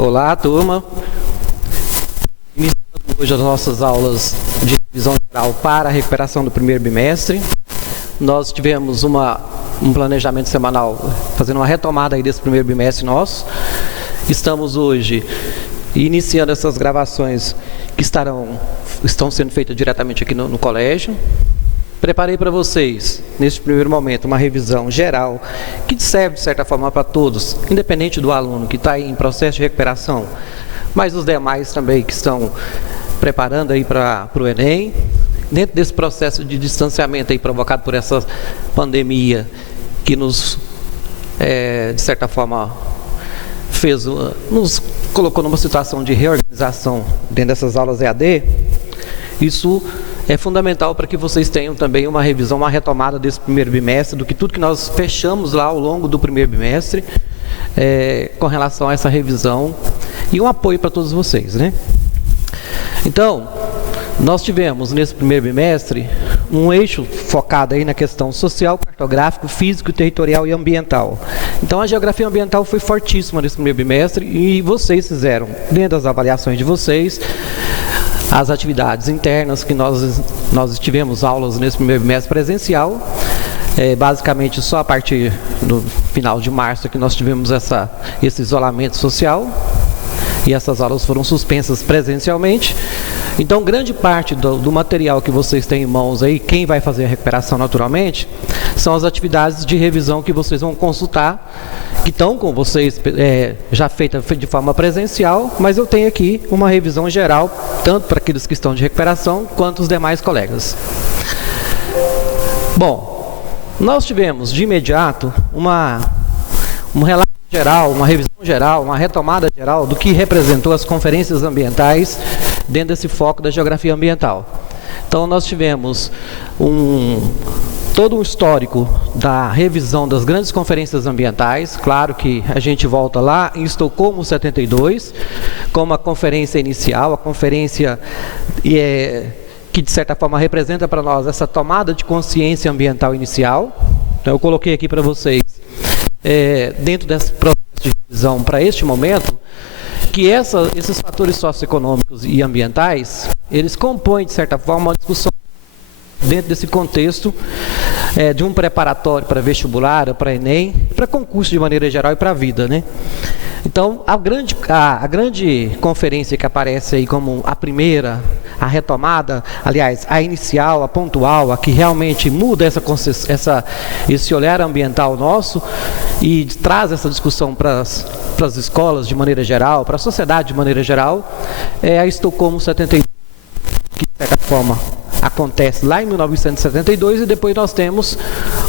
Olá, turma. Iniciando hoje as nossas aulas de revisão geral para a recuperação do primeiro bimestre. Nós tivemos um planejamento semanal, fazendo uma retomada aí desse primeiro bimestre nosso. Estamos hoje iniciando essas gravações que estão sendo feitas diretamente aqui no colégio. Preparei para vocês, neste primeiro momento, uma revisão geral que serve, de certa forma, para todos, independente do aluno que está em processo de recuperação, mas os demais também que estão preparando aí para o Enem, dentro desse processo de distanciamento aí provocado por essa pandemia que nos, de certa forma, nos colocou numa situação de reorganização dentro dessas aulas EAD. Isso é fundamental para que vocês tenham também uma revisão, uma retomada desse primeiro bimestre, do que tudo que nós fechamos lá ao longo do primeiro bimestre, com relação a essa revisão, e um apoio para todos vocês, né? Então, nós tivemos nesse primeiro bimestre um eixo focado aí na questão social, cartográfico, físico, territorial e ambiental. Então a geografia ambiental foi fortíssima nesse primeiro bimestre e vocês fizeram, dentro das avaliações de vocês, as atividades internas que nós tivemos aulas nesse primeiro bimestre presencial, basicamente só a partir do final de março que nós tivemos esse isolamento social e essas aulas foram suspensas presencialmente. Então, grande parte do material que vocês têm em mãos aí, quem vai fazer a recuperação naturalmente, são as atividades de revisão que vocês vão consultar, que estão com vocês já feita de forma presencial, mas eu tenho aqui uma revisão geral, tanto para aqueles que estão de recuperação, quanto os demais colegas. Bom, nós tivemos de imediato um relato geral, uma revisão geral, uma retomada geral do que representou as conferências ambientais dentro desse foco da geografia ambiental. Então nós tivemos todo um histórico da revisão das grandes conferências ambientais. Claro que a gente volta lá em Estocolmo 72, como a conferência inicial, a conferência que de certa forma representa para nós essa tomada de consciência ambiental inicial. Então eu coloquei aqui para vocês, dentro desse processo de revisão para este momento, que esses fatores socioeconômicos e ambientais, eles compõem de certa forma uma discussão dentro desse contexto de um preparatório para vestibular, para Enem, para concurso de maneira geral e para a vida, né? Então, a grande conferência que aparece aí como a primeira, a retomada, aliás, a inicial, a pontual, a que realmente muda esse olhar ambiental nosso e traz essa discussão para as escolas de maneira geral, para a sociedade de maneira geral, é a Estocolmo 72, que de certa forma acontece lá em 1972, e depois nós temos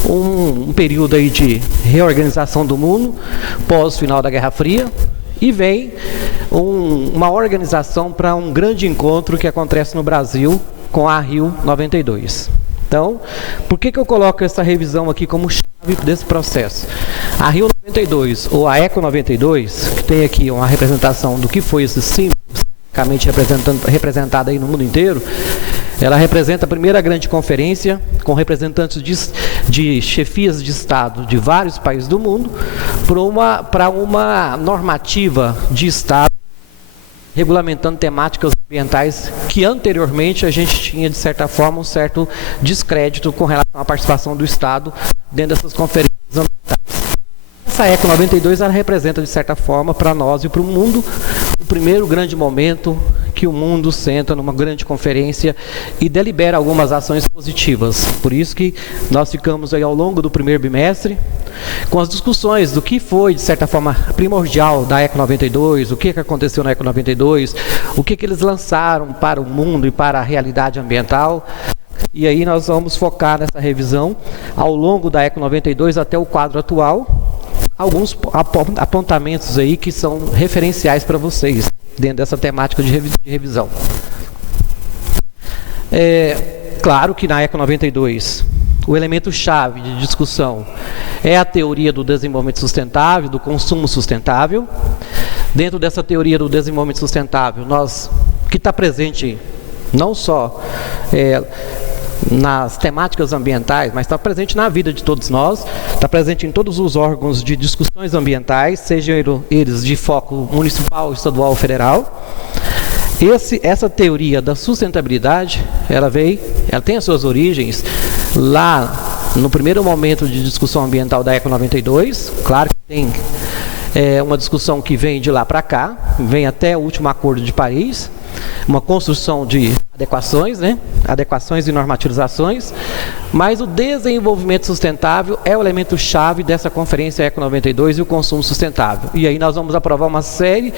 um período aí de reorganização do mundo pós-final da Guerra Fria, e vem uma organização para um grande encontro que acontece no Brasil com a Rio 92. Então, por que eu coloco essa revisão aqui como chave desse processo? A Rio 92, ou a Eco 92, que tem aqui uma representação do que foi esse símbolo, representada aí no mundo inteiro, ela representa a primeira grande conferência com representantes de chefias de Estado de vários países do mundo para uma normativa de Estado regulamentando temáticas ambientais que anteriormente a gente tinha, de certa forma, um certo descrédito com relação à participação do Estado dentro dessas conferências ambientais. Essa Eco 92 ela representa, de certa forma, para nós e para o mundo, o primeiro grande momento que o mundo senta numa grande conferência e delibera algumas ações positivas. Por isso que nós ficamos aí ao longo do primeiro bimestre com as discussões do que foi, de certa forma, primordial da Eco 92, o que aconteceu na Eco 92, o que eles lançaram para o mundo e para a realidade ambiental. E aí nós vamos focar nessa revisão ao longo da Eco 92 até o quadro atual, alguns apontamentos aí que são referenciais para vocês dentro dessa temática de revisão. Claro que na Eco 92 o elemento chave de discussão é a teoria do desenvolvimento sustentável, do consumo sustentável. Dentro dessa teoria do desenvolvimento sustentável, que está presente não só nas temáticas ambientais, mas está presente na vida de todos nós, está presente em todos os órgãos de discussões ambientais, sejam eles de foco municipal, estadual ou federal. Essa teoria da sustentabilidade, ela tem as suas origens lá no primeiro momento de discussão ambiental da ECO 92, claro que tem uma discussão que vem de lá para cá, vem até o último Acordo de Paris, uma construção de adequações, né? Adequações e normatizações, mas o desenvolvimento sustentável é o elemento-chave dessa conferência ECO 92 e o consumo sustentável. E aí nós vamos aprovar uma série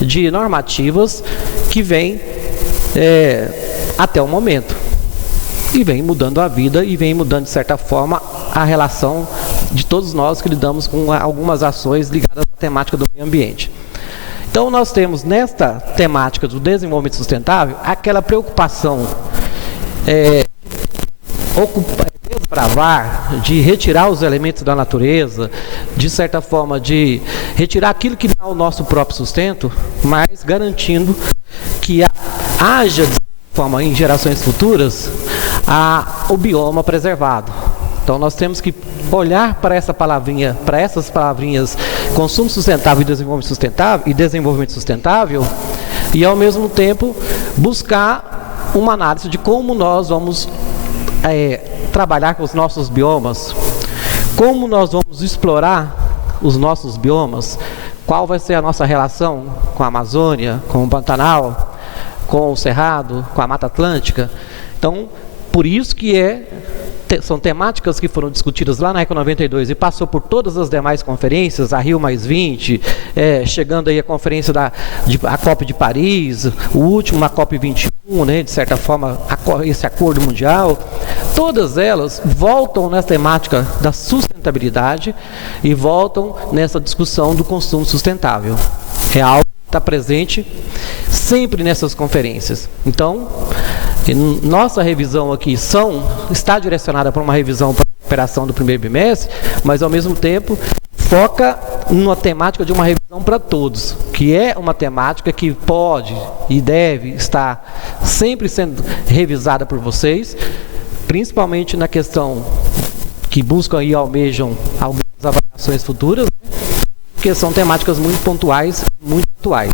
de normativas que vem até o momento. E vem mudando a vida e vem mudando, de certa forma, a relação de todos nós que lidamos com algumas ações ligadas à temática do meio ambiente. Então, nós temos nesta temática do desenvolvimento sustentável aquela preocupação desbravar, de retirar os elementos da natureza, de certa forma, de retirar aquilo que dá o nosso próprio sustento, mas garantindo que haja, de forma, em gerações futuras, o bioma preservado. Então nós temos que olhar para essa palavrinha, para essas palavrinhas consumo sustentável e desenvolvimento sustentável, e ao mesmo tempo buscar uma análise de como nós vamos trabalhar com os nossos biomas, como nós vamos explorar os nossos biomas, qual vai ser a nossa relação com a Amazônia, com o Pantanal, com o Cerrado, com a Mata Atlântica. Então, por isso que são temáticas que foram discutidas lá na ECO 92 e passou por todas as demais conferências, a Rio+20, chegando aí a conferência a COP de Paris, o último, a COP 21, né, de certa forma, esse acordo mundial. Todas elas voltam nessa temática da sustentabilidade e voltam nessa discussão do consumo sustentável. É algo que está presente sempre nessas conferências. Então, nossa revisão aqui está direcionada para uma revisão para a recuperação do primeiro bimestre, mas ao mesmo tempo foca numa temática de uma revisão para todos, que é uma temática que pode e deve estar sempre sendo revisada por vocês, principalmente na questão que buscam e almejam algumas avaliações futuras, porque são temáticas muito pontuais, muito atuais.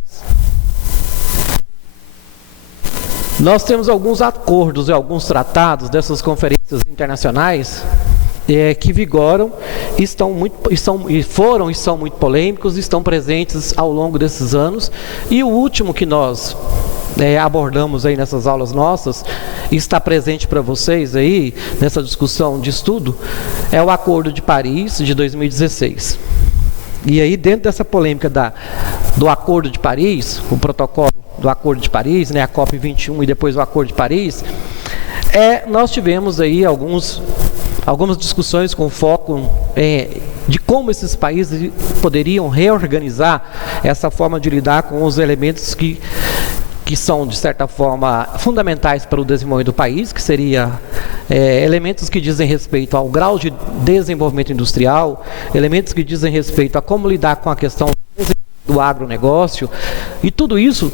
Nós temos alguns acordos e alguns tratados dessas conferências internacionais que vigoram, são muito polêmicos, estão presentes ao longo desses anos. E o último que nós abordamos aí nessas aulas nossas, está presente para vocês aí, nessa discussão de estudo, é o Acordo de Paris de 2016. E aí, dentro dessa polêmica do Acordo de Paris, o protocolo do Acordo de Paris, né, a COP 21 e depois o Acordo de Paris, nós tivemos aí algumas discussões com foco de como esses países poderiam reorganizar essa forma de lidar com os elementos que são, de certa forma, fundamentais para o desenvolvimento do país, que seria elementos que dizem respeito ao grau de desenvolvimento industrial, elementos que dizem respeito a como lidar com a questão do agronegócio, e tudo isso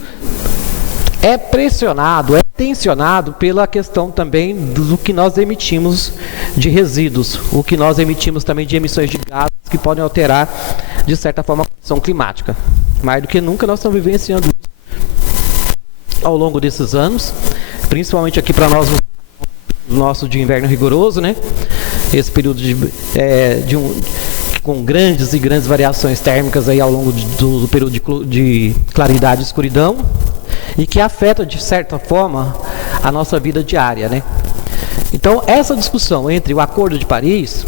é pressionado, é tensionado pela questão também do que nós emitimos de resíduos, o que nós emitimos também de emissões de gases que podem alterar, de certa forma, a condição climática. Mais do que nunca nós estamos vivenciando isso ao longo desses anos, principalmente aqui para nós, no nosso de inverno rigoroso, né? Esse período com grandes e grandes variações térmicas aí ao longo do período de claridade e escuridão, e que afeta, de certa forma, a nossa vida diária, né? Então, essa discussão entre o Acordo de Paris,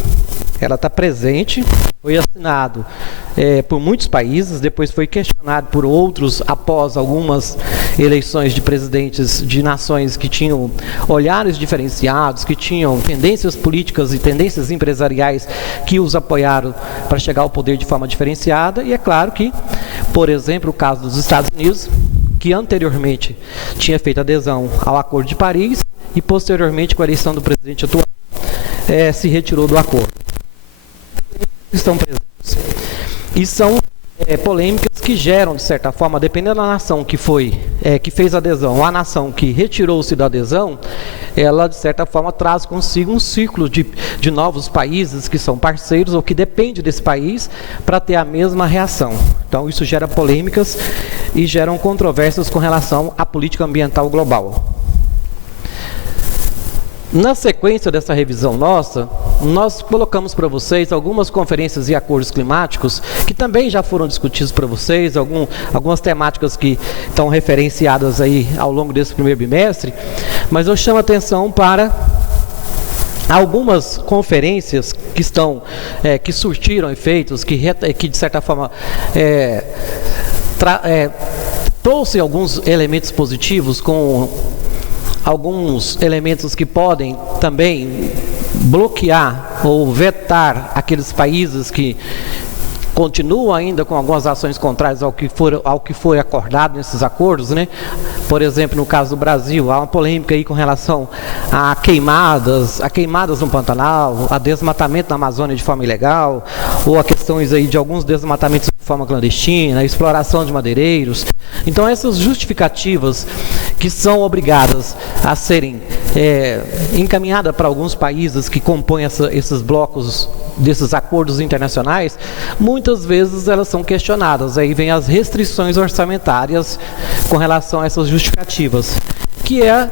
ela está presente, foi assinado por muitos países, depois foi questionado por outros após algumas eleições de presidentes de nações que tinham olhares diferenciados, que tinham tendências políticas e tendências empresariais que os apoiaram para chegar ao poder de forma diferenciada. E é claro que, por exemplo, o caso dos Estados Unidos, que anteriormente tinha feito adesão ao Acordo de Paris e posteriormente, com a eleição do presidente atual, se retirou do acordo. Estão presentes e são polêmicas que geram, de certa forma, dependendo da nação que que fez adesão, ou a nação que retirou-se da adesão, ela, de certa forma, traz consigo um ciclo de novos países que são parceiros ou que dependem desse país para ter a mesma reação. Então, isso gera polêmicas e geram controvérsias com relação à política ambiental global. Na sequência dessa revisão nossa, nós colocamos para vocês algumas conferências e acordos climáticos que também já foram discutidos para vocês, algumas temáticas que estão referenciadas aí ao longo desse primeiro bimestre, mas eu chamo a atenção para algumas conferências que surtiram efeitos, que de certa forma trouxe alguns elementos positivos com alguns elementos que podem também bloquear ou vetar aqueles países que continuam ainda com algumas ações contrárias ao que foi acordado nesses acordos, né? Por exemplo, no caso do Brasil, há uma polêmica aí com relação a queimadas no Pantanal, a desmatamento na Amazônia de forma ilegal, ou a questões aí de alguns desmatamentos de forma clandestina, a exploração de madeireiros. Então, essas justificativas que são obrigadas a serem encaminhadas para alguns países que compõem esses blocos desses acordos internacionais, muitas vezes elas são questionadas. Aí vem as restrições orçamentárias com relação a essas justificativas, que é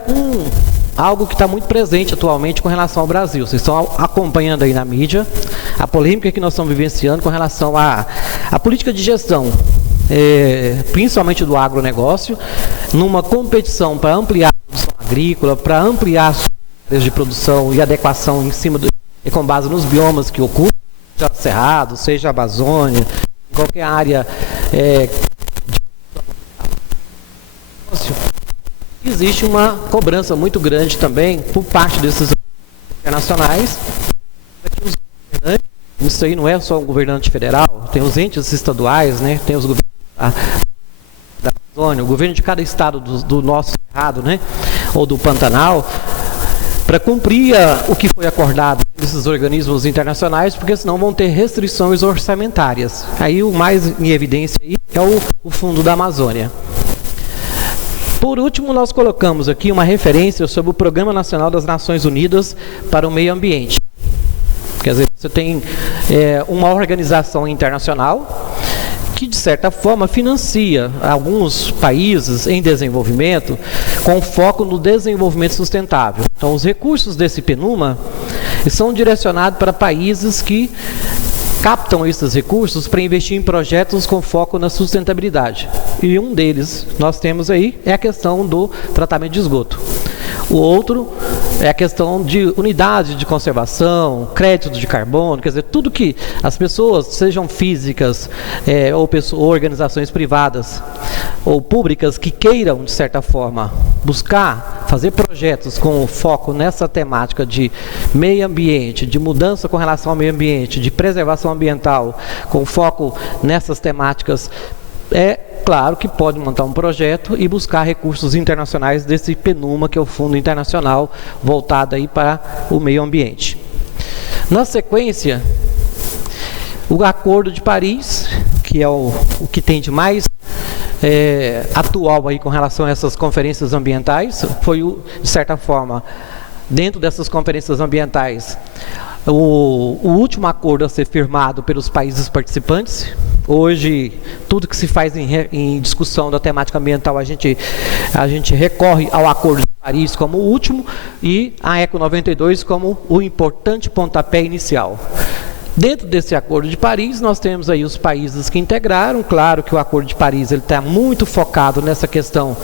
algo que está muito presente atualmente com relação ao Brasil. Vocês estão acompanhando aí na mídia a polêmica que nós estamos vivenciando com relação à política de gestão, principalmente do agronegócio, numa competição para ampliar a produção agrícola, para ampliar as áreas de produção e adequação com base nos biomas que ocupam, seja Cerrado, seja a Amazônia, qualquer área existe uma cobrança muito grande também por parte desses internacionais. Isso aí não é só um governante federal, tem os entes estaduais, né? Tem os governos da Amazônia, o governo de cada estado do nosso Cerrado, né? Ou do Pantanal, para cumprir o que foi acordado desses organismos internacionais, porque senão vão ter restrições orçamentárias. Aí o mais em evidência aí é o Fundo da Amazônia. Por último, nós colocamos aqui uma referência sobre o Programa Nacional das Nações Unidas para o Meio Ambiente. Quer dizer, você tem uma organização internacional que, de certa forma, financia alguns países em desenvolvimento com foco no desenvolvimento sustentável. Então, os recursos desse PNUMA são direcionados para países que captam esses recursos para investir em projetos com foco na sustentabilidade. E um deles, nós temos aí, é a questão do tratamento de esgoto. O outro é a questão de unidade de conservação, crédito de carbono, quer dizer, tudo que as pessoas, sejam físicas ou organizações privadas ou públicas que queiram, de certa forma, buscar fazer projetos com foco nessa temática de meio ambiente, de mudança com relação ao meio ambiente, de preservação ambiental, com foco nessas temáticas, claro que pode montar um projeto e buscar recursos internacionais desse PNUMA, que é o Fundo Internacional voltado aí para o meio ambiente. Na sequência, o Acordo de Paris, que é o que tem de mais atual aí com relação a essas conferências ambientais, foi, de certa forma, dentro dessas conferências ambientais, o último acordo a ser firmado pelos países participantes. Hoje, tudo que se faz em discussão da temática ambiental, a gente recorre ao Acordo de Paris como o último e a ECO 92 como o importante pontapé inicial. Dentro desse Acordo de Paris, nós temos aí os países que integraram. Claro que o Acordo de Paris está muito focado nessa questão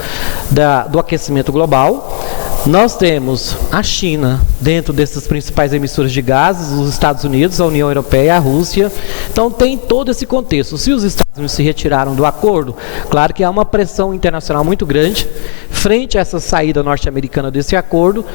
do aquecimento global. Nós temos a China dentro desses principais emissores de gases, os Estados Unidos, a União Europeia, a Rússia. Então tem todo esse contexto. Se os Estados Unidos se retiraram do acordo, claro que há uma pressão internacional muito grande frente a essa saída norte-americana desse acordo.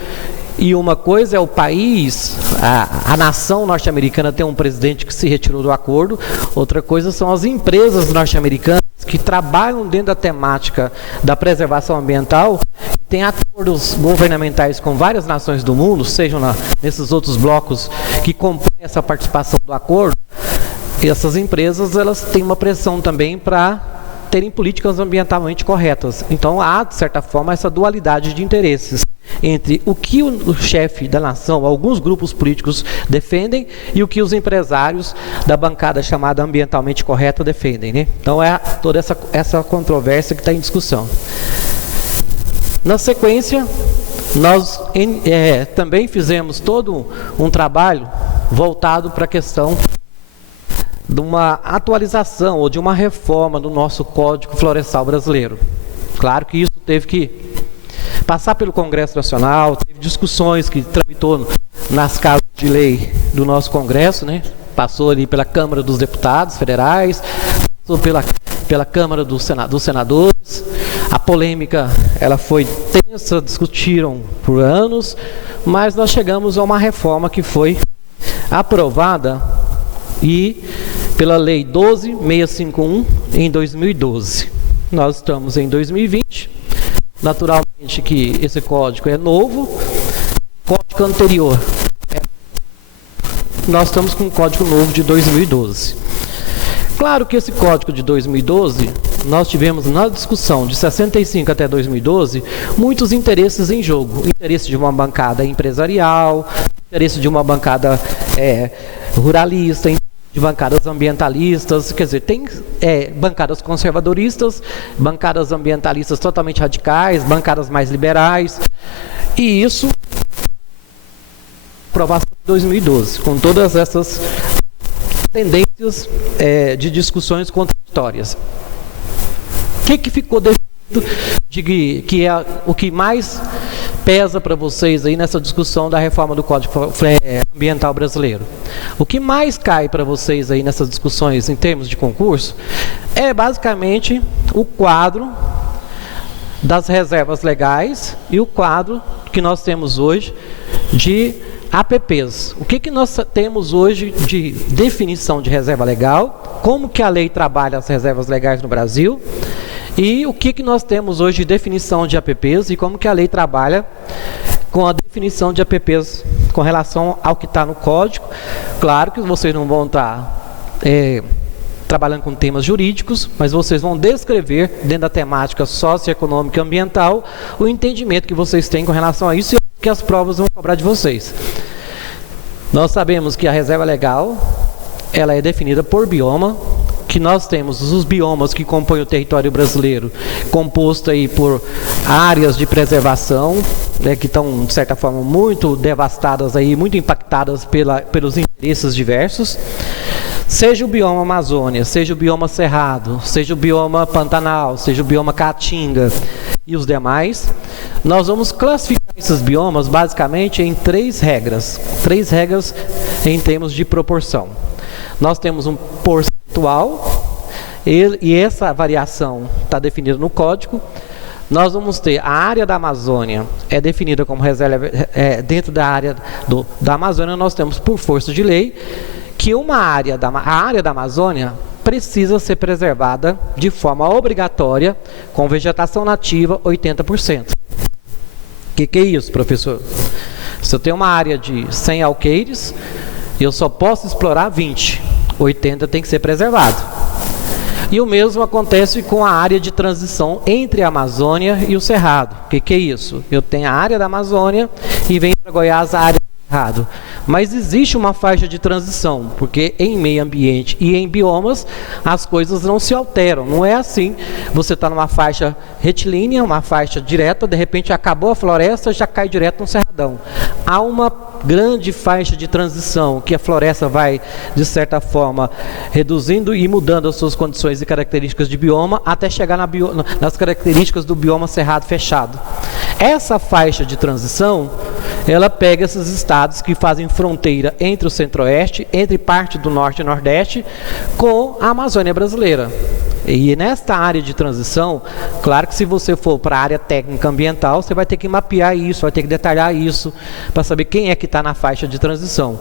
E uma coisa é o país, a nação norte-americana tem um presidente que se retirou do acordo, outra coisa são as empresas norte-americanas que trabalham dentro da temática da preservação ambiental, que têm acordos governamentais com várias nações do mundo, sejam nesses outros blocos que compõem essa participação do acordo, essas empresas elas têm uma pressão também para terem políticas ambientalmente corretas. Então há, de certa forma, essa dualidade de interesses entre o que o chefe da nação, alguns grupos políticos defendem e o que os empresários da bancada chamada ambientalmente correta defendem, né? Então é toda essa controvérsia que está em discussão. Na sequência, nós também fizemos todo um trabalho voltado para a questão de uma atualização ou de uma reforma do nosso Código Florestal brasileiro. Claro que isso teve que passar pelo Congresso Nacional, teve discussões que tramitou nas casas de lei do nosso Congresso, né? Passou ali pela Câmara dos Deputados Federais, passou pela Câmara dos Senadores. A polêmica ela foi tensa, discutiram por anos, mas nós chegamos a uma reforma que foi aprovada pela Lei 12.651 em 2012. Nós estamos em 2020. Naturalmente que esse código é novo. O código anterior, nós estamos com um código novo de 2012. Claro que esse código de 2012, nós tivemos na discussão de 65 até 2012, muitos interesses em jogo. Interesse de uma bancada empresarial, interesse de uma bancada ruralista, de bancadas ambientalistas, quer dizer, tem bancadas conservadoristas, bancadas ambientalistas totalmente radicais, bancadas mais liberais, e isso, aprovação de 2012, com todas essas tendências de discussões contraditórias. O que ficou definido que é o que mais pesa para vocês aí nessa discussão da reforma do Código Ambiental brasileiro? O que mais cai para vocês aí nessas discussões em termos de concurso é basicamente o quadro das reservas legais e o quadro que nós temos hoje de APPs. O que nós temos hoje de definição de reserva legal, como que a lei trabalha as reservas legais no Brasil, e o que nós temos hoje de definição de APPs e como que a lei trabalha com a definição de APPs com relação ao que está no código. Claro que vocês não vão estar trabalhando com temas jurídicos, mas vocês vão descrever, dentro da temática socioeconômica e ambiental, o entendimento que vocês têm com relação a isso e que as provas vão cobrar de vocês. Nós sabemos que a reserva legal, ela é definida por bioma, que nós temos os biomas que compõem o território brasileiro, composto aí por áreas de preservação, né, que estão, de certa forma, muito devastadas, aí, muito impactadas pelos interesses diversos. Seja o bioma Amazônia, seja o bioma Cerrado, seja o bioma Pantanal, seja o bioma Caatinga e os demais, nós vamos classificar esses biomas basicamente em três regras em termos de proporção. Nós temos um percentual e essa variação está definida no código. Nós vamos ter a área da Amazônia, é definida como reserva, dentro da área da Amazônia nós temos por força de lei que a área da Amazônia precisa ser preservada de forma obrigatória com vegetação nativa 80%. O que é isso, professor? Se eu tenho uma área de 100 alqueires, eu só posso explorar 20, 80 tem que ser preservado. E o mesmo acontece com a área de transição entre a Amazônia e o Cerrado. O que é isso? Eu tenho a área da Amazônia e vem para Goiás a área do Cerrado. Mas existe uma faixa de transição, porque em meio ambiente e em biomas as coisas não se alteram. Não é assim, você está numa faixa retilínea, uma faixa direta, de repente acabou a floresta, já cai direto no cerradão. Há uma grande faixa de transição que a floresta vai, de certa forma, reduzindo e mudando as suas condições e características de bioma até chegar nas características do bioma cerrado fechado. Essa faixa de transição, ela pega esses estados que fazem fronteira entre o centro-oeste, entre parte do norte e nordeste, com a Amazônia brasileira. E nesta área de transição, claro que se você for para a área técnica ambiental, você vai ter que mapear isso, vai ter que detalhar isso, para saber quem é que está na faixa de transição.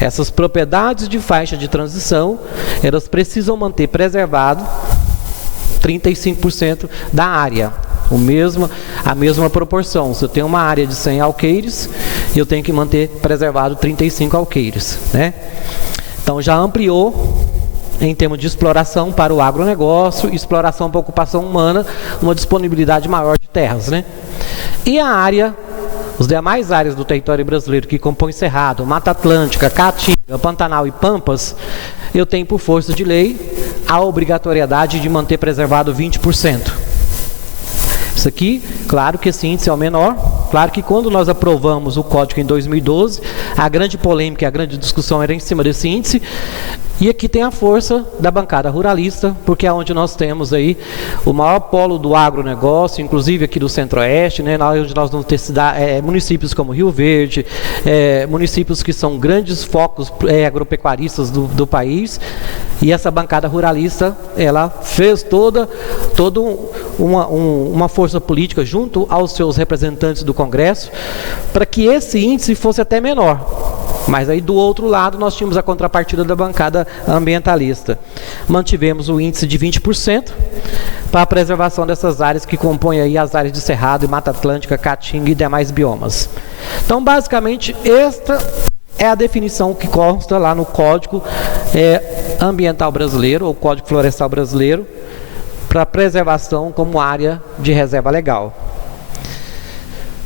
Essas propriedades de faixa de transição, elas precisam manter preservado 35% da área. A mesma proporção. Se eu tenho uma área de 100 alqueires, eu tenho que manter preservado 35 alqueires, né? Então já ampliou em termos de exploração para o agronegócio, exploração para a ocupação humana, uma disponibilidade maior de terras, né? E a área, os demais áreas do território brasileiro que compõem Cerrado, Mata Atlântica, Caatinga, Pantanal e Pampas, eu tenho por força de lei a obrigatoriedade de manter preservado 20%. Isso aqui, claro que esse índice é o menor, claro que quando nós aprovamos o código em 2012, a grande polêmica, a grande discussão era em cima desse índice, e aqui tem a força da bancada ruralista, porque é onde nós temos aí o maior polo do agronegócio, inclusive aqui do Centro-Oeste, né, onde nós vamos ter municípios como Rio Verde, municípios que são grandes focos agropecuaristas do país, e essa bancada ruralista, ela fez toda uma força política junto aos seus representantes do Congresso, para que esse índice fosse até menor. Mas aí do outro lado nós tínhamos a contrapartida da bancada ambientalista. Mantivemos o índice de 20% para a preservação dessas áreas que compõem aí as áreas de Cerrado e Mata Atlântica, Caatinga e demais biomas. Então, basicamente, esta é a definição que consta lá no Código Ambiental Brasileiro, ou Código Florestal Brasileiro, para preservação como área de reserva legal.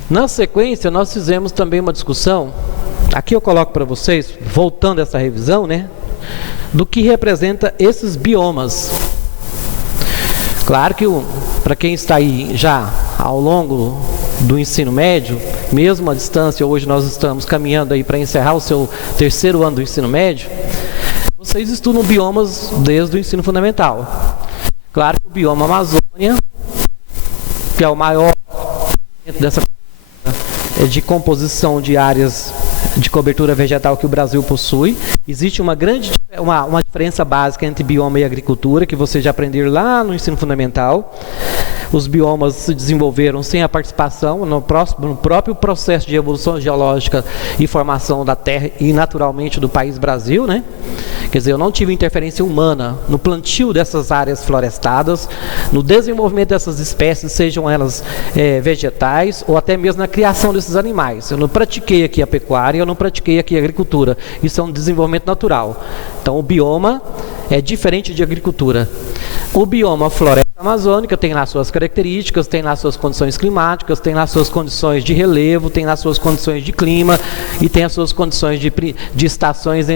Na sequência, nós fizemos também uma discussão. Aqui eu coloco para vocês, voltando a essa revisão, né, do que representa esses biomas. Claro que para quem está aí já ao longo do ensino médio, mesmo à distância, hoje nós estamos caminhando aí para encerrar o seu terceiro ano do ensino médio, vocês estudam biomas desde o ensino fundamental. Claro que o bioma Amazônia, que é o maior dessa de composição de áreas de cobertura vegetal que o Brasil possui. Existe uma diferença básica entre bioma e agricultura, que vocês já aprenderam lá no ensino fundamental. Os biomas se desenvolveram sem a participação no próprio processo de evolução geológica e formação da terra e naturalmente do país Brasil, né? Quer dizer, eu não tive interferência humana no plantio dessas áreas florestadas, no desenvolvimento dessas espécies, sejam elas vegetais ou até mesmo na criação desses animais. Eu não pratiquei aqui a pecuária, eu não pratiquei aqui a agricultura. Isso é um desenvolvimento natural. Então, o bioma é diferente de agricultura. O bioma floresta amazônica tem lá suas características, tem lá suas condições climáticas, tem lá suas condições de relevo, tem lá suas condições de clima e tem as suas condições de estações,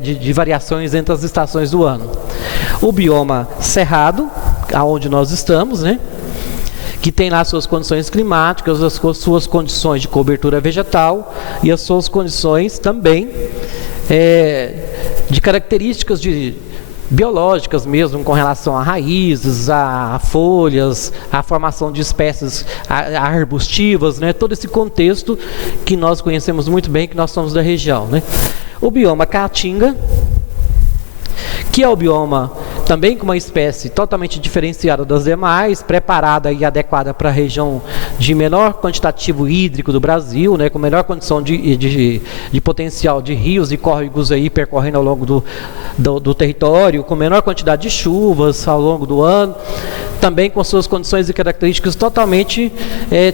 de variações entre as estações do ano. O bioma cerrado, aonde nós estamos, né, que tem lá suas condições climáticas, as suas condições de cobertura vegetal e as suas condições também de características biológicas mesmo, com relação a raízes, a folhas, a formação de espécies arbustivas, né? Todo esse contexto que nós conhecemos muito bem, que nós somos da região, né? O bioma Caatinga, que é o bioma também com uma espécie totalmente diferenciada das demais, preparada e adequada para a região de menor quantitativo hídrico do Brasil, né, com melhor condição de potencial de rios e córregos aí percorrendo ao longo do território, com menor quantidade de chuvas ao longo do ano, também com suas condições e características totalmente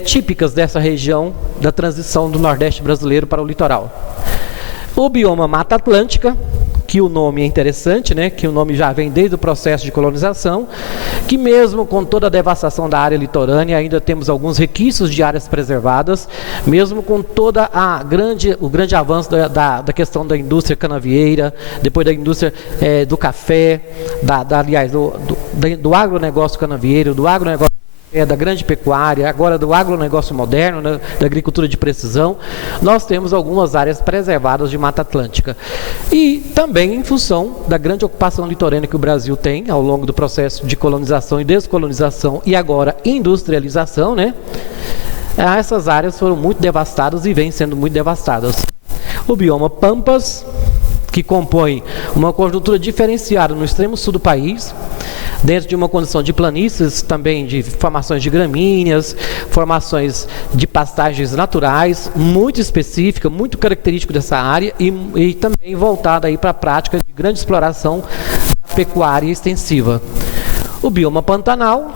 típicas dessa região da transição do Nordeste brasileiro para o litoral. O bioma Mata Atlântica, que o nome é interessante, né? Que o nome já vem desde o processo de colonização, que mesmo com toda a devastação da área litorânea, ainda temos alguns requisitos de áreas preservadas, mesmo com toda o grande avanço da questão da indústria canavieira, depois da indústria do café, aliás, do agronegócio canavieiro, do agronegócio da grande pecuária, agora do agronegócio moderno, né, da agricultura de precisão, nós temos algumas áreas preservadas de Mata Atlântica. E também em função da grande ocupação litorânea que o Brasil tem ao longo do processo de colonização e descolonização e agora industrialização, né, essas áreas foram muito devastadas e vêm sendo muito devastadas. O bioma Pampas, que compõe uma conjuntura diferenciada no extremo sul do país, dentro de uma condição de planícies, também de formações de gramíneas, formações de pastagens naturais, muito específica, muito característico dessa área e também voltada aí para a prática de grande exploração da pecuária extensiva. O bioma Pantanal,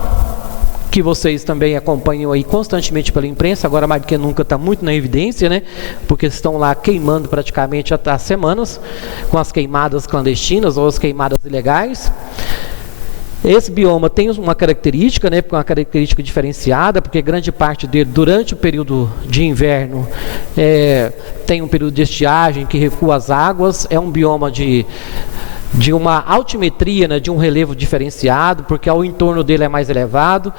que vocês também acompanham aí constantemente pela imprensa, agora mais do que nunca está muito na evidência, né? Porque estão lá queimando praticamente há semanas, com as queimadas clandestinas ou as queimadas ilegais. Esse bioma tem uma característica, né, uma característica diferenciada, porque grande parte dele, durante o período de inverno, tem um período de estiagem que recua as águas, é um bioma de uma altimetria, né, de um relevo diferenciado, porque o entorno dele é mais elevado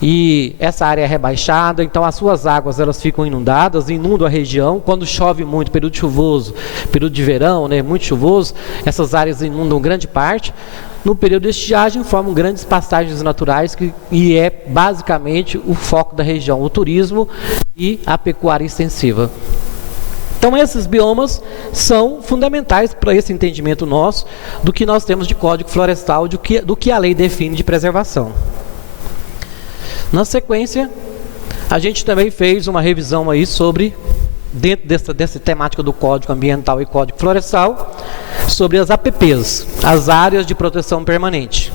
e essa área é rebaixada, então as suas águas elas ficam inundadas, inundam a região. Quando chove muito, período chuvoso, período de verão, né, muito chuvoso, essas áreas inundam grande parte. No período de estiagem formam grandes pastagens naturais e é basicamente o foco da região, o turismo e a pecuária extensiva. Então esses biomas são fundamentais para esse entendimento nosso do que nós temos de Código Florestal, do que a lei define de preservação. Na sequência, a gente também fez uma revisão aí sobre, dentro dessa temática do Código Ambiental e Código Florestal, sobre as APPs, as Áreas de Proteção Permanente.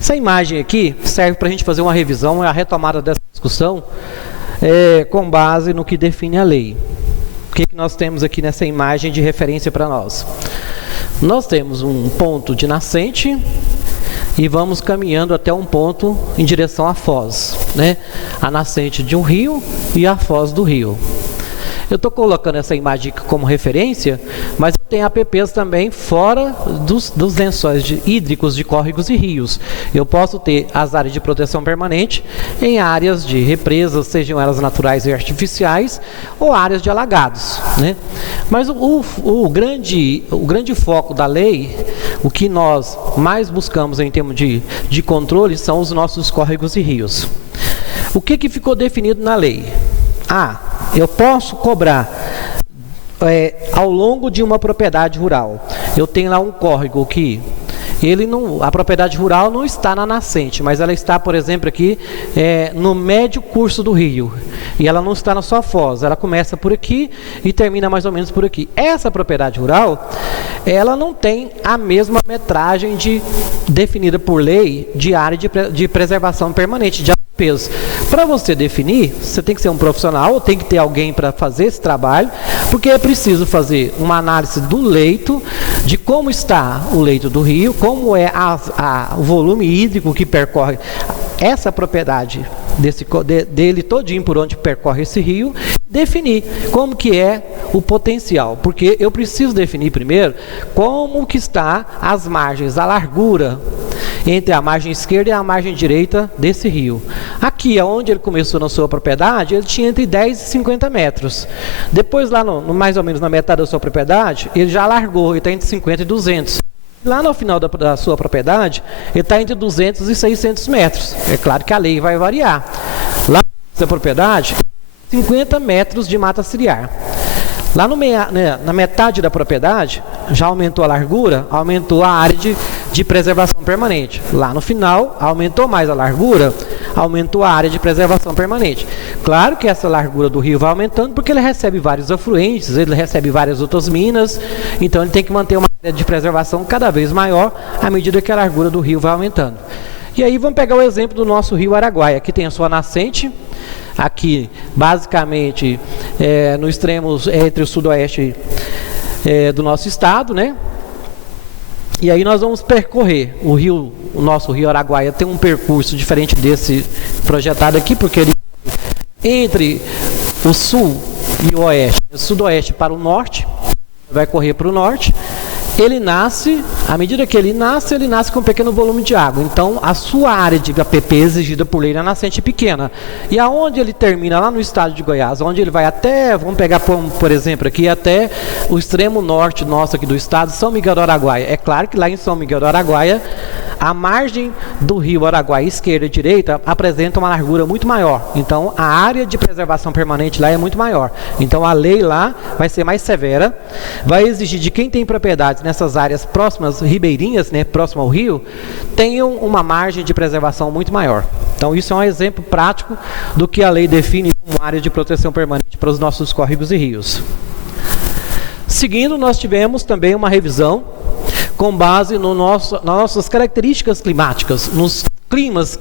Essa imagem aqui serve para a gente fazer uma revisão, a retomada dessa discussão, com base no que define a lei. O que nós temos aqui nessa imagem de referência para nós? Nós temos um ponto de nascente e vamos caminhando até um ponto em direção à foz, né? A nascente de um rio e a foz do rio. Eu estou colocando essa imagem como referência, mas tem APPs também fora dos lençóis hídricos de córregos e rios. Eu posso ter as áreas de proteção permanente em áreas de represas, sejam elas naturais e artificiais, ou áreas de alagados, né? Mas o grande foco da lei, o que nós mais buscamos em termos de controle, são os nossos córregos e rios. O que ficou definido na lei? Eu posso cobrar ao longo de uma propriedade rural. Eu tenho lá um córrego que a propriedade rural não está na nascente, mas ela está, por exemplo, aqui no médio curso do rio. E ela não está na sua foz, ela começa por aqui e termina mais ou menos por aqui. Essa propriedade rural, ela não tem a mesma metragem definida por lei de área de preservação permanente, de peso. Para você definir, você tem que ser um profissional, ou tem que ter alguém para fazer esse trabalho, porque é preciso fazer uma análise do leito, de como está o leito do rio, como é o volume hídrico que percorre essa propriedade dele todinho por onde percorre esse rio, definir como que é o potencial, porque eu preciso definir primeiro como que está as margens, a largura entre a margem esquerda e a margem direita desse rio. Aqui, onde ele começou na sua propriedade, ele tinha entre 10 e 50 metros. Depois, lá mais ou menos na metade da sua propriedade, ele já largou, ele está entre 50 e 200. Lá no final da sua propriedade, ele está entre 200 e 600 metros. É claro que a lei vai variar. Lá na sua propriedade, 50 metros de mata ciliar. Lá na metade da propriedade, já aumentou a largura, aumentou a área de preservação permanente. Lá no final, aumentou mais a largura, aumentou a área de preservação permanente. Claro que essa largura do rio vai aumentando porque ele recebe vários afluentes, ele recebe várias outras minas, então ele tem que manter uma área de preservação cada vez maior à medida que a largura do rio vai aumentando. E aí vamos pegar o exemplo do nosso rio Araguaia. Aqui tem a sua nascente, aqui basicamente no extremo entre o sudoeste do nosso estado, né? E aí nós vamos percorrer o nosso rio Araguaia tem um percurso diferente desse projetado aqui, porque ele entre o sul e o oeste, o sudoeste para o norte, vai correr para o norte. Ele nasce, à medida que ele nasce com um pequeno volume de água. Então, a sua área de APP exigida por lei na nascente é pequena. E aonde ele termina, lá no estado de Goiás, onde ele vai até, vamos pegar por exemplo aqui, até o extremo norte nosso aqui do estado, São Miguel do Araguaia. É claro que lá em São Miguel do Araguaia, a margem do rio Araguaia, esquerda e direita, apresenta uma largura muito maior. Então, a área de preservação permanente lá é muito maior. Então, a lei lá vai ser mais severa, vai exigir de quem tem propriedades nessas áreas próximas, ribeirinhas, né, próximo ao rio, tenham uma margem de preservação muito maior. Então, isso é um exemplo prático do que a lei define como área de proteção permanente para os nossos córregos e rios. Seguindo, nós tivemos também uma revisão com base nas nossas características climáticas, nos climas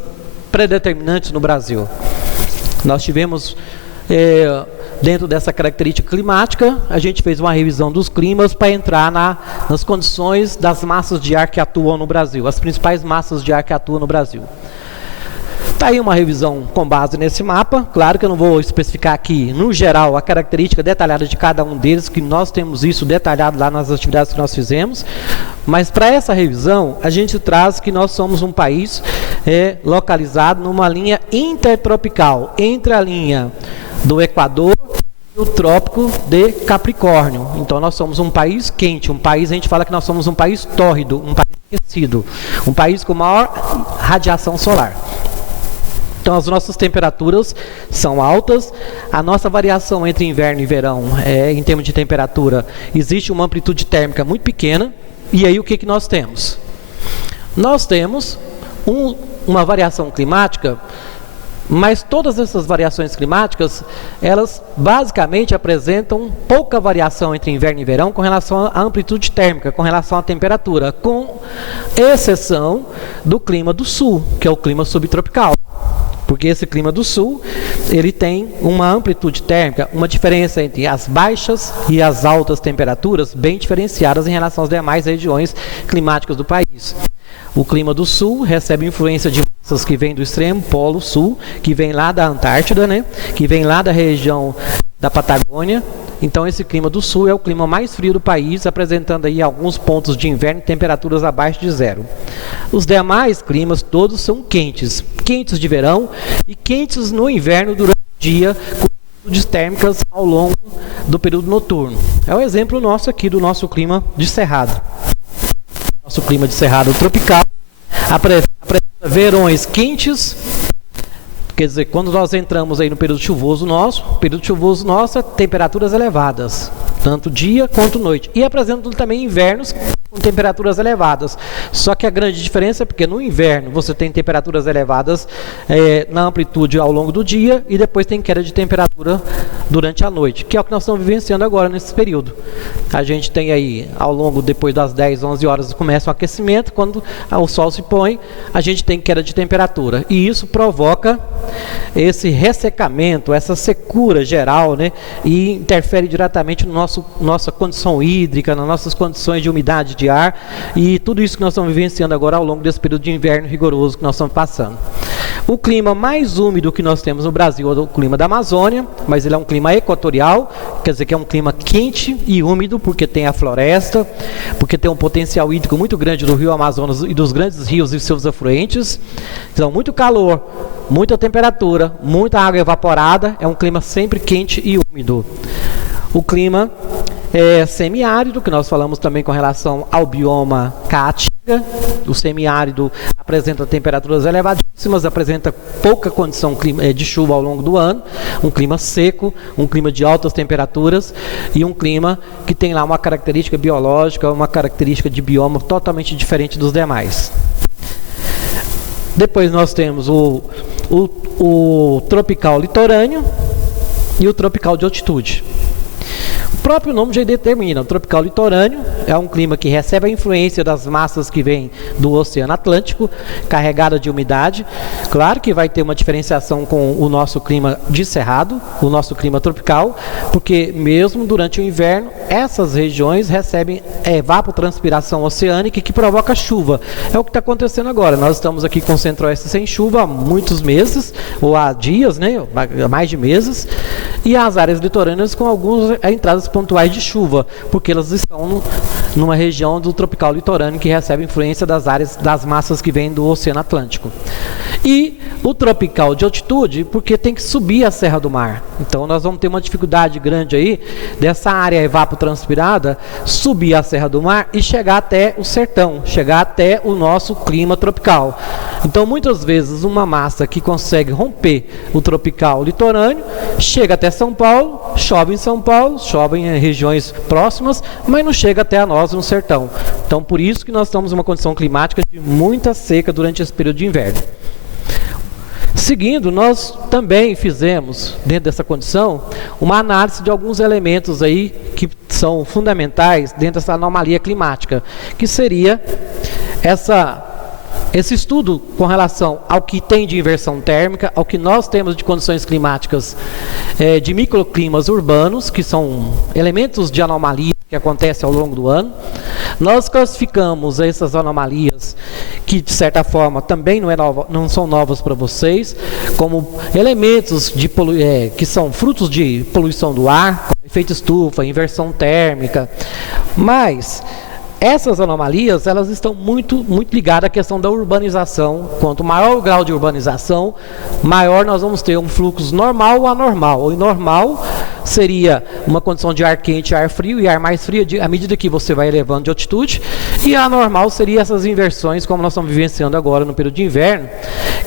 predeterminantes no Brasil. Nós tivemos, dentro dessa característica climática, a gente fez uma revisão dos climas para entrar nas condições das massas de ar que atuam no Brasil, as principais massas de ar que atuam no Brasil. Está aí uma revisão com base nesse mapa. Claro que eu não vou especificar aqui, no geral, a característica detalhada de cada um deles, que nós temos isso detalhado lá nas atividades que nós fizemos. Mas para essa revisão, a gente traz que nós somos um país localizado numa linha intertropical, entre a linha do Equador e o Trópico de Capricórnio. Então nós somos um país quente, um país, a gente fala que nós somos um país tórrido, um país aquecido, um país com maior radiação solar. Então as nossas temperaturas são altas, a nossa variação entre inverno e verão, em termos de temperatura, existe uma amplitude térmica muito pequena. E aí o que nós temos? Nós temos uma variação climática, mas todas essas variações climáticas, elas basicamente apresentam pouca variação entre inverno e verão com relação à amplitude térmica, com relação à temperatura, com exceção do clima do sul, que é o clima subtropical. Porque esse clima do sul, ele tem uma amplitude térmica, uma diferença entre as baixas e as altas temperaturas bem diferenciadas em relação às demais regiões climáticas do país. O clima do sul recebe influência de massas que vêm do extremo polo sul, que vem lá da Antártida, né? Que vem lá da região da Patagônia. Então esse clima do sul é o clima mais frio do país, apresentando aí alguns pontos de inverno e temperaturas abaixo de zero. Os demais climas todos são quentes, quentes de verão e quentes no inverno durante o dia, com amplitudes térmicas ao longo do período noturno. É o exemplo nosso aqui do nosso clima de cerrado. Nosso clima de cerrado tropical apresenta verões quentes. Quer dizer, quando nós entramos aí no período chuvoso nosso é temperaturas elevadas, tanto dia quanto noite. E apresentam também invernos com temperaturas elevadas. Só que a grande diferença é porque no inverno você tem temperaturas elevadas na amplitude ao longo do dia e depois tem queda de temperatura durante a noite, que é o que nós estamos vivenciando agora nesse período. A gente tem aí, ao longo, depois das 10, 11 horas, começa o aquecimento, quando o sol se põe, a gente tem queda de temperatura. E isso provoca esse ressecamento, essa secura geral, né? E interfere diretamente no nossa condição hídrica, nas nossas condições de umidade de ar e tudo isso que nós estamos vivenciando agora ao longo desse período de inverno rigoroso que nós estamos passando. O clima mais úmido que nós temos no Brasil é o clima da Amazônia, mas ele é um clima equatorial, quer dizer que é um clima quente e úmido, porque tem a floresta, porque tem um potencial hídrico muito grande do rio Amazonas e dos grandes rios e seus afluentes. Então, muito calor, muita temperatura, muita água evaporada, é um clima sempre quente e úmido. O clima semiárido, que nós falamos também com relação ao bioma caatinga. O semiárido apresenta temperaturas elevadíssimas, apresenta pouca condição de chuva ao longo do ano, um clima seco, um clima de altas temperaturas e um clima que tem lá uma característica biológica, uma característica de bioma totalmente diferente dos demais. Depois nós temos o tropical litorâneo e o tropical de altitude. O próprio nome já determina, o tropical litorâneo é um clima que recebe a influência das massas que vêm do Oceano Atlântico, carregada de umidade. Claro que vai ter uma diferenciação com o nosso clima de cerrado, o nosso clima tropical, porque mesmo durante o inverno, essas regiões recebem evapotranspiração oceânica que provoca chuva. É o que está acontecendo agora. Nós estamos aqui com o Centro-Oeste sem chuva há muitos meses, ou há dias, né, há mais de meses, e as áreas litorâneas com algumas entradas pontuais de chuva, porque elas estão numa região do tropical litorâneo que recebe influência das massas que vêm do Oceano Atlântico. E o tropical de altitude, porque tem que subir a Serra do Mar. Então nós vamos ter uma dificuldade grande aí dessa área evapotranspirada subir a Serra do Mar e chegar até o sertão, chegar até o nosso clima tropical. Então muitas vezes uma massa que consegue romper o tropical litorâneo chega até São Paulo, chove em São Paulo, chove em regiões próximas, mas não chega até nós no sertão. Então por isso que nós estamos em uma condição climática de muita seca durante esse período de inverno. Seguindo, nós também fizemos, dentro dessa condição, uma análise de alguns elementos aí que são fundamentais dentro dessa anomalia climática, que seria essa esse estudo com relação ao que tem de inversão térmica, ao que nós temos de condições climáticas de microclimas urbanos, que são elementos de anomalia que acontecem ao longo do ano. Nós classificamos essas anomalias, que de certa forma também não são novas para vocês, como elementos que são frutos de poluição do ar, como efeito estufa, inversão térmica, mas essas anomalias, elas estão muito ligadas à questão da urbanização. Quanto maior o grau de urbanização, maior nós vamos ter um fluxo normal ou anormal. O normal seria uma condição de ar quente, ar frio e ar mais frio à medida que você vai elevando de altitude. E a anormal seria essas inversões, como nós estamos vivenciando agora no período de inverno,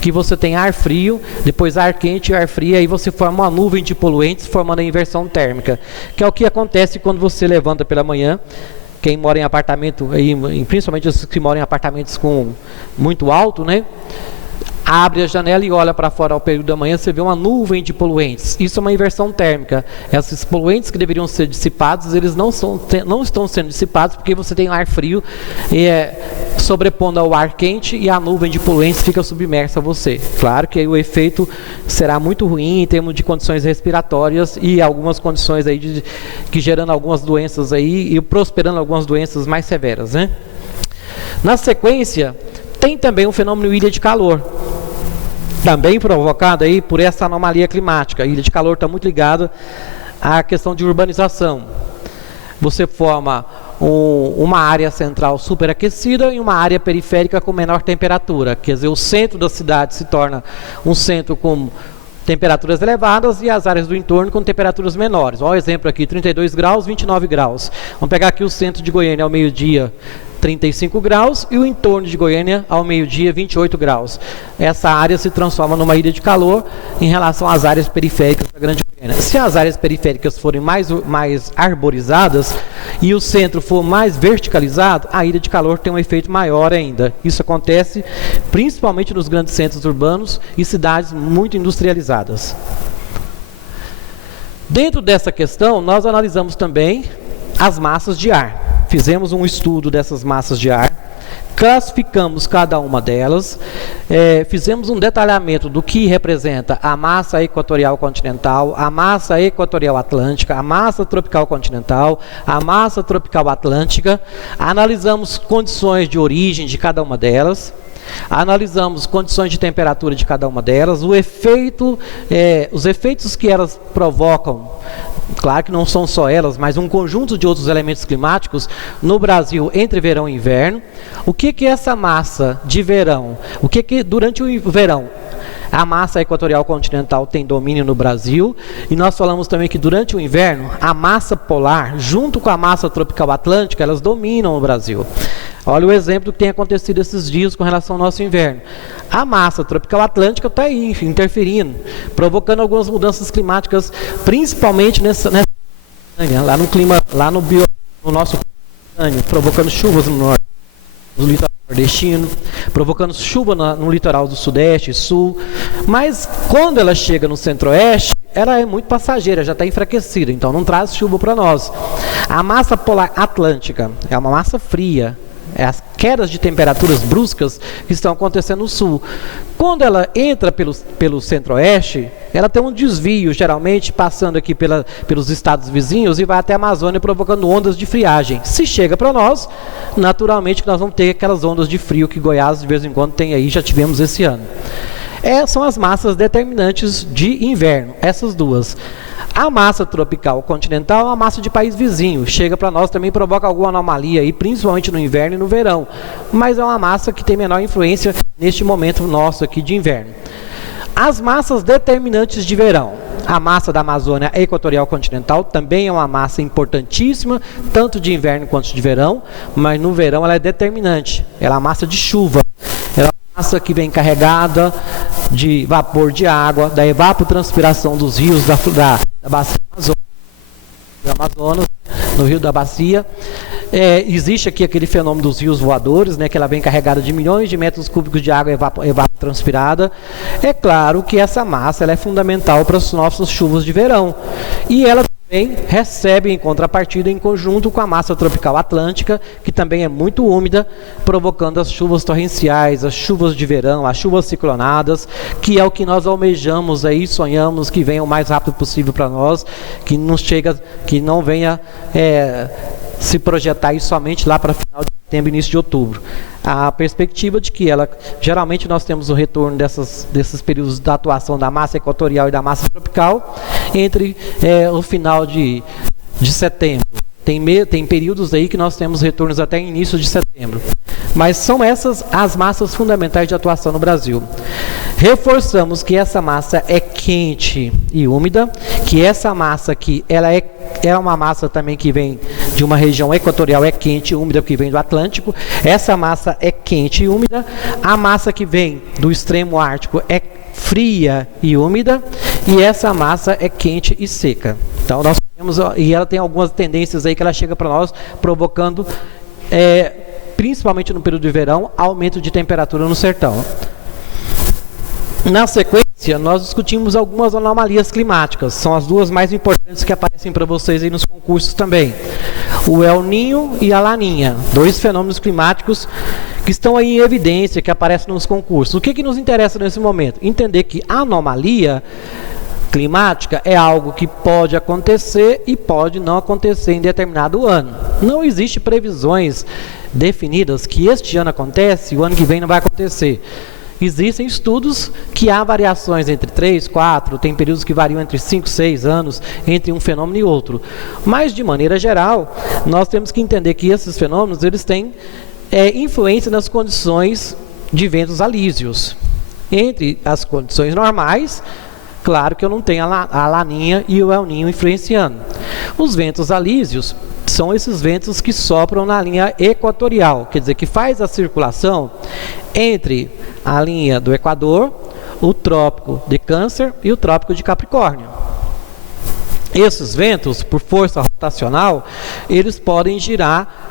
que você tem ar frio, depois ar quente e ar frio, e aí você forma uma nuvem de poluentes formando a inversão térmica, que é o que acontece quando você levanta pela manhã. Quem mora em apartamento, principalmente os que moram em apartamentos com muito alto, né? Abre a janela e olha para fora ao período da manhã, você vê uma nuvem de poluentes. Isso é uma inversão térmica. Esses poluentes que deveriam ser dissipados, eles não estão sendo dissipados, porque você tem ar frio sobrepondo ao ar quente, e a nuvem de poluentes fica submersa a você. Claro que aí o efeito será muito ruim em termos de condições respiratórias e algumas condições aí que gerando algumas doenças aí e prosperando algumas doenças mais severas, né? Na sequência, tem também um fenômeno ilha de calor, também provocado aí por essa anomalia climática. A ilha de calor está muito ligada à questão de urbanização. Você forma uma área central superaquecida e uma área periférica com menor temperatura. Quer dizer, o centro da cidade se torna um centro com temperaturas elevadas e as áreas do entorno com temperaturas menores. Olha o exemplo aqui, 32 graus, 29 graus. Vamos pegar aqui o centro de Goiânia ao meio-dia, 35 graus, e o entorno de Goiânia ao meio-dia, 28 graus. Essa área se transforma numa ilha de calor em relação às áreas periféricas da Grande Goiânia. Se as áreas periféricas forem mais arborizadas e o centro for mais verticalizado, a ilha de calor tem um efeito maior ainda. Isso acontece principalmente nos grandes centros urbanos e cidades muito industrializadas. Dentro dessa questão, nós analisamos também as massas de ar. Fizemos um estudo dessas massas de ar, classificamos cada uma delas, fizemos um detalhamento do que representa a massa equatorial continental, a massa equatorial atlântica, a massa tropical continental, a massa tropical atlântica, analisamos condições de origem de cada uma delas, analisamos condições de temperatura de cada uma delas, os efeitos que elas provocam. Claro que não são só elas, mas um conjunto de outros elementos climáticos no Brasil entre verão e inverno. O que é essa massa de verão? O que durante o verão a massa equatorial continental tem domínio no Brasil? E nós falamos também que durante o inverno a massa polar, junto com a massa tropical atlântica, elas dominam o Brasil. Olha o exemplo que tem acontecido esses dias com relação ao nosso inverno. A massa tropical atlântica está aí interferindo, provocando algumas mudanças climáticas, principalmente lá no clima, no nosso provocando chuvas no norte, no litoral nordestino, provocando chuva no litoral do sudeste e sul. Mas quando ela chega no centro-oeste, ela é muito passageira, já está enfraquecida, então não traz chuva para nós. A massa polar atlântica é uma massa fria. As quedas de temperaturas bruscas que estão acontecendo no sul. Quando ela entra pelo centro-oeste, ela tem um desvio, geralmente passando aqui pelos estados vizinhos e vai até a Amazônia, provocando ondas de friagem. Se chega para nós, naturalmente que nós vamos ter aquelas ondas de frio que Goiás de vez em quando tem aí, já tivemos esse ano. São as massas determinantes de inverno, essas duas. A massa tropical continental é uma massa de país vizinho, chega para nós, também provoca alguma anomalia, aí, principalmente no inverno e no verão, mas é uma massa que tem menor influência neste momento nosso aqui de inverno. As massas determinantes de verão. A massa da Amazônia Equatorial Continental também é uma massa importantíssima, tanto de inverno quanto de verão, mas no verão ela é determinante, ela é uma massa de chuva. Ela é uma massa que vem carregada de vapor de água, da evapotranspiração dos rios da bacia do Amazonas, no rio da bacia. Existe aqui aquele fenômeno dos rios voadores, né, que ela vem carregada de milhões de metros cúbicos de água evapotranspirada. É claro que essa massa ela é fundamental para as nossas chuvas de verão. E ela também recebe em contrapartida em conjunto com a massa tropical atlântica, que também é muito úmida, provocando as chuvas torrenciais, as chuvas de verão, as chuvas ciclonadas, que é o que nós almejamos aí, sonhamos que venha o mais rápido possível para nós, que não venha se projetar aí somente lá para final de setembro, início de outubro. A perspectiva de que geralmente nós temos o retorno desses períodos da atuação da massa equatorial e da massa tropical entre o final de setembro. Tem períodos aí que nós temos retornos até início de setembro. Mas são essas as massas fundamentais de atuação no Brasil. Reforçamos que essa massa é quente e úmida, que essa massa aqui, ela é uma massa também que vem de uma região equatorial, é quente e úmida, que vem do Atlântico. Essa massa é quente e úmida. A massa que vem do extremo ártico é fria e úmida, e essa massa é quente e seca. Então nós temos, e ela tem algumas tendências aí que ela chega para nós, provocando, principalmente no período de verão, aumento de temperatura no sertão. Na sequência, nós discutimos algumas anomalias climáticas, são as duas mais importantes que aparecem para vocês aí nos concursos também. O El Niño e a Laninha, dois fenômenos climáticos que estão aí em evidência, que aparecem nos concursos. O que nos interessa nesse momento? Entender que a anomalia climática é algo que pode acontecer e pode não acontecer em determinado ano. Não existe previsões definidas que este ano acontece e o ano que vem não vai acontecer. Existem estudos que há variações entre 3, 4, tem períodos que variam entre 5, 6 anos, entre um fenômeno e outro. Mas, de maneira geral, nós temos que entender que esses fenômenos eles têm influência nas condições de ventos alísios. Entre as condições normais, claro que eu não tenho a Laninha e o El Niño influenciando. Os ventos alísios são esses ventos que sopram na linha equatorial, quer dizer, que faz a circulação entre a linha do Equador, o Trópico de Câncer e o Trópico de Capricórnio. Esses ventos, por força rotacional, eles podem girar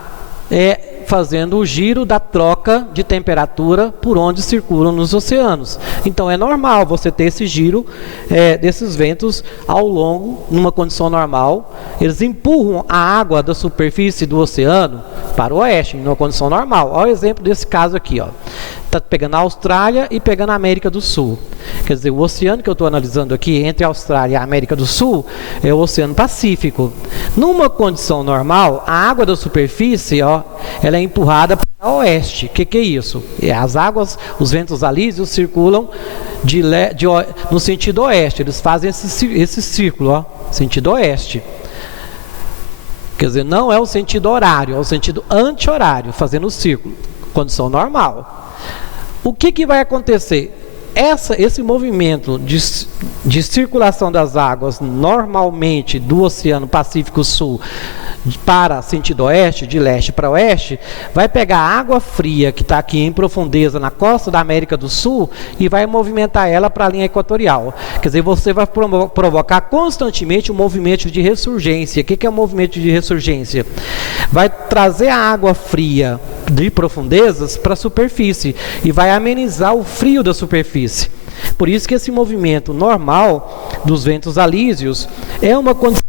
fazendo o giro da troca de temperatura por onde circulam nos oceanos. Então é normal você ter esse giro desses ventos ao longo, numa condição normal. Eles empurram a água da superfície do oceano para o oeste, numa condição normal. Olha o exemplo desse caso aqui, ó. Está pegando a Austrália e pegando a América do Sul. Quer dizer, o oceano que eu estou analisando aqui entre a Austrália e a América do Sul é o Oceano Pacífico. Numa condição normal, a água da superfície, ó, ela é empurrada para o oeste. O que é isso? As águas, os ventos alísios circulam no sentido oeste. Eles fazem esse círculo, ó, sentido oeste. Quer dizer, não é o sentido horário, é o sentido anti-horário, fazendo o círculo. Condição normal. O que vai acontecer? Esse movimento de circulação das águas normalmente do Oceano Pacífico Sul para sentido oeste, de leste para oeste, vai pegar a água fria que está aqui em profundeza na costa da América do Sul e vai movimentar ela para a linha equatorial. Quer dizer, você vai provocar constantemente um movimento de ressurgência. O que é um movimento de ressurgência? Vai trazer a água fria de profundezas para a superfície e vai amenizar o frio da superfície. Por isso que esse movimento normal dos ventos alísios é uma condição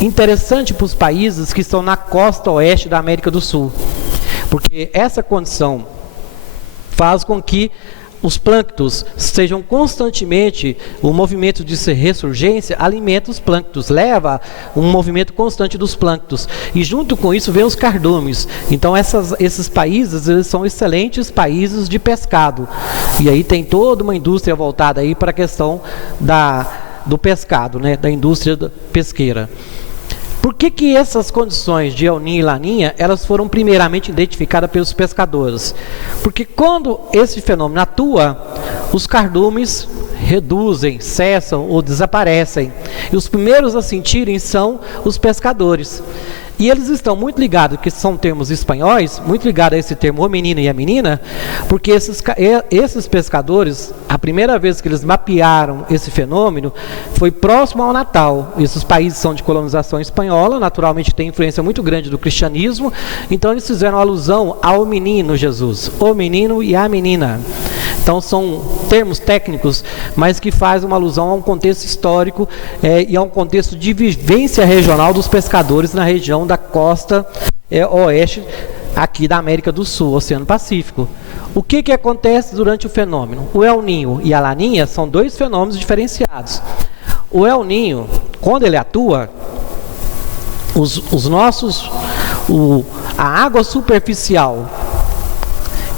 interessante para os países que estão na costa oeste da América do Sul, porque essa condição faz com que os plânctons sejam constantemente, o movimento de ressurgência alimenta os plânctons, leva um movimento constante dos plânctons, e junto com isso vem os cardumes. Então esses países, eles são excelentes países de pescado, e aí tem toda uma indústria voltada aí para a questão do pescado, né, da indústria pesqueira. Por que essas condições de El Niño e Laninha, elas foram primeiramente identificadas pelos pescadores? Porque quando esse fenômeno atua, os cardumes reduzem, cessam ou desaparecem. E os primeiros a sentirem são os pescadores. E eles estão muito ligados, que são termos espanhóis, muito ligados a esse termo o menino e a menina, porque esses pescadores, a primeira vez que eles mapearam esse fenômeno, foi próximo ao Natal. Esses países são de colonização espanhola, naturalmente tem influência muito grande do cristianismo, então eles fizeram alusão ao menino Jesus, o menino e a menina. Então são termos técnicos, mas que fazem uma alusão a um contexto histórico e a um contexto de vivência regional dos pescadores na região da costa oeste aqui da América do Sul, Oceano Pacífico. O que acontece durante o fenômeno? O El Niño e a Laninha são dois fenômenos diferenciados. O El Niño, quando ele atua, a água superficial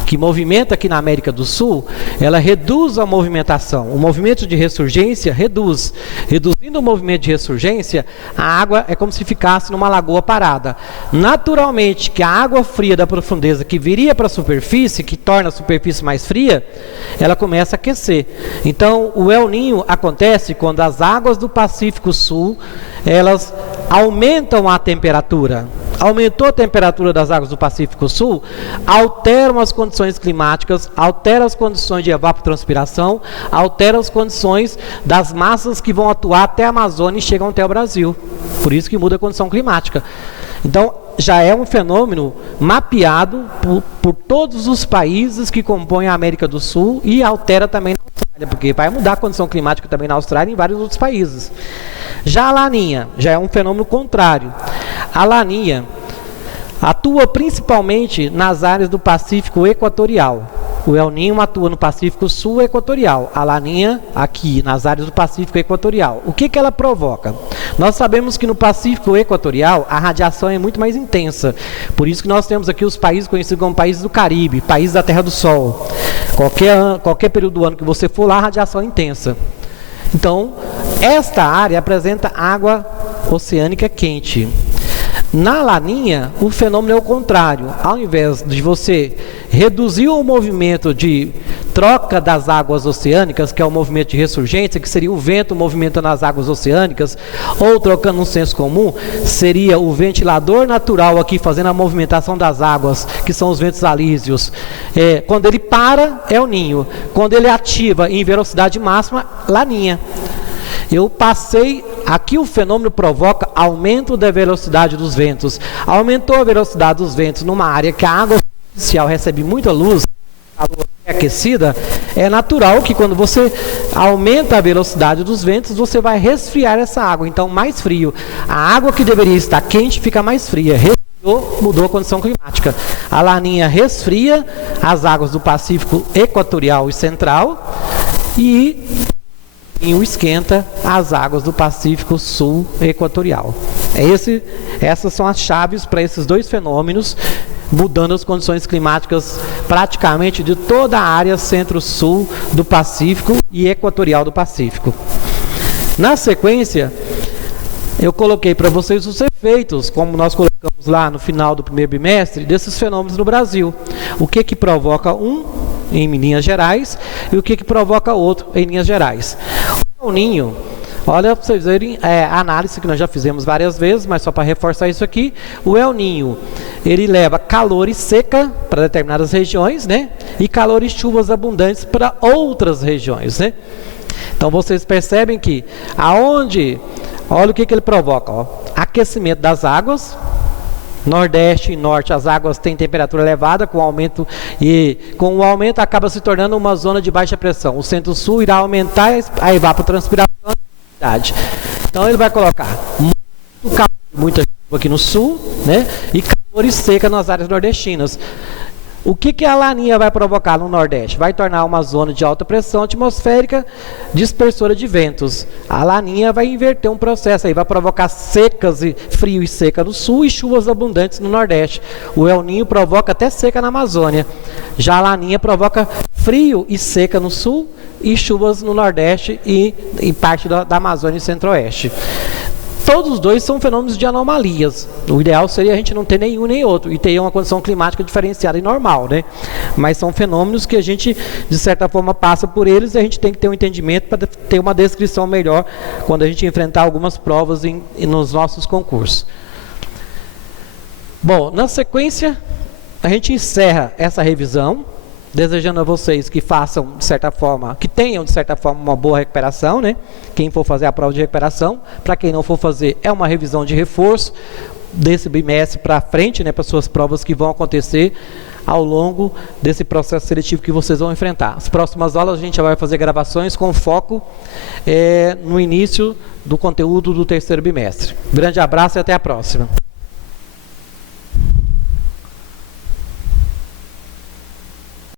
que movimenta aqui na América do Sul, ela reduz a movimentação. O movimento de ressurgência reduz. Reduzindo o movimento de ressurgência, a água é como se ficasse numa lagoa parada. Naturalmente, que a água fria da profundeza que viria para a superfície, que torna a superfície mais fria, ela começa a aquecer. Então, o El Niño acontece quando as águas do Pacífico Sul, elas aumentam a temperatura. Aumentou a temperatura das águas do Pacífico Sul, alteram as condições climáticas, alteram as condições de evapotranspiração, alteram as condições das massas que vão atuar até a Amazônia e chegam até o Brasil. Por isso que muda a condição climática. Então, já é um fenômeno mapeado por todos os países que compõem a América do Sul e altera também na Austrália, porque vai mudar a condição climática também na Austrália e em vários outros países. Já a Laninha já é um fenômeno contrário. A Laninha atua principalmente nas áreas do Pacífico Equatorial. O El Niño atua no Pacífico Sul Equatorial. A Laninha aqui nas áreas do Pacífico Equatorial. O que ela provoca? Nós sabemos que no Pacífico Equatorial a radiação é muito mais intensa. Por isso que nós temos aqui os países conhecidos como países do Caribe, países da Terra do Sol. Qualquer período do ano que você for lá, a radiação é intensa. Então, esta área apresenta água oceânica quente. Na Laninha, o fenômeno é o contrário. Ao invés de você reduzir o movimento de troca das águas oceânicas, que é o movimento de ressurgência, que seria o vento movimentando as águas oceânicas, ou trocando um senso comum, seria o ventilador natural aqui fazendo a movimentação das águas, que são os ventos alísios. Quando ele para, é o Ninho. Quando ele ativa em velocidade máxima, Laninha. Eu passei, aqui o fenômeno provoca aumento da velocidade dos ventos. Aumentou a velocidade dos ventos numa área que a água superficial recebe muita luz, a lua é aquecida, é natural que quando você aumenta a velocidade dos ventos, você vai resfriar essa água, então mais frio. A água que deveria estar quente fica mais fria. Resfriou, mudou a condição climática. A Laninha resfria as águas do Pacífico Equatorial e Central e esquenta as águas do Pacífico Sul Equatorial. Essas são as chaves para esses dois fenômenos, mudando as condições climáticas praticamente de toda a área centro-sul do Pacífico e equatorial do Pacífico. Na sequência, eu coloquei para vocês os efeitos, como nós colocamos lá no final do primeiro bimestre, desses fenômenos no Brasil. O que provoca em linhas gerais, e o que provoca outro em linhas gerais. O El Niño, olha para vocês verem a análise que nós já fizemos várias vezes, mas só para reforçar isso aqui, o El Niño, ele leva calor e seca para determinadas regiões, né? E calor e chuvas abundantes para outras regiões, né? Então vocês percebem que olha o que ele provoca, ó, aquecimento das águas. Nordeste e Norte, as águas têm temperatura elevada, com o aumento acaba se tornando uma zona de baixa pressão. O Centro-Sul irá aumentar a evapotranspiração e a umidade. Então ele vai colocar muito calor, muita chuva aqui no Sul, né? E calor e seca nas áreas nordestinas. O que a Laninha vai provocar no Nordeste? Vai tornar uma zona de alta pressão atmosférica dispersora de ventos. A Laninha vai inverter um processo aí, vai provocar secas e frio e seca no Sul e chuvas abundantes no Nordeste. O El Niño provoca até seca na Amazônia. Já a Laninha provoca frio e seca no Sul e chuvas no Nordeste e em parte da Amazônia e Centro-Oeste. Todos os dois são fenômenos de anomalias. O ideal seria a gente não ter nenhum nem outro e ter uma condição climática diferenciada e normal, né? Mas são fenômenos que a gente, de certa forma, passa por eles e a gente tem que ter um entendimento para ter uma descrição melhor quando a gente enfrentar algumas provas nos nossos concursos. Bom, na sequência, a gente encerra essa revisão, desejando a vocês que façam, de certa forma, que tenham, de certa forma, uma boa recuperação, né? Quem for fazer a prova de recuperação, para quem não for fazer, é uma revisão de reforço desse bimestre para frente, né? Para suas provas que vão acontecer ao longo desse processo seletivo que vocês vão enfrentar. As próximas aulas a gente já vai fazer gravações com foco no início do conteúdo do terceiro bimestre. Grande abraço e até a próxima.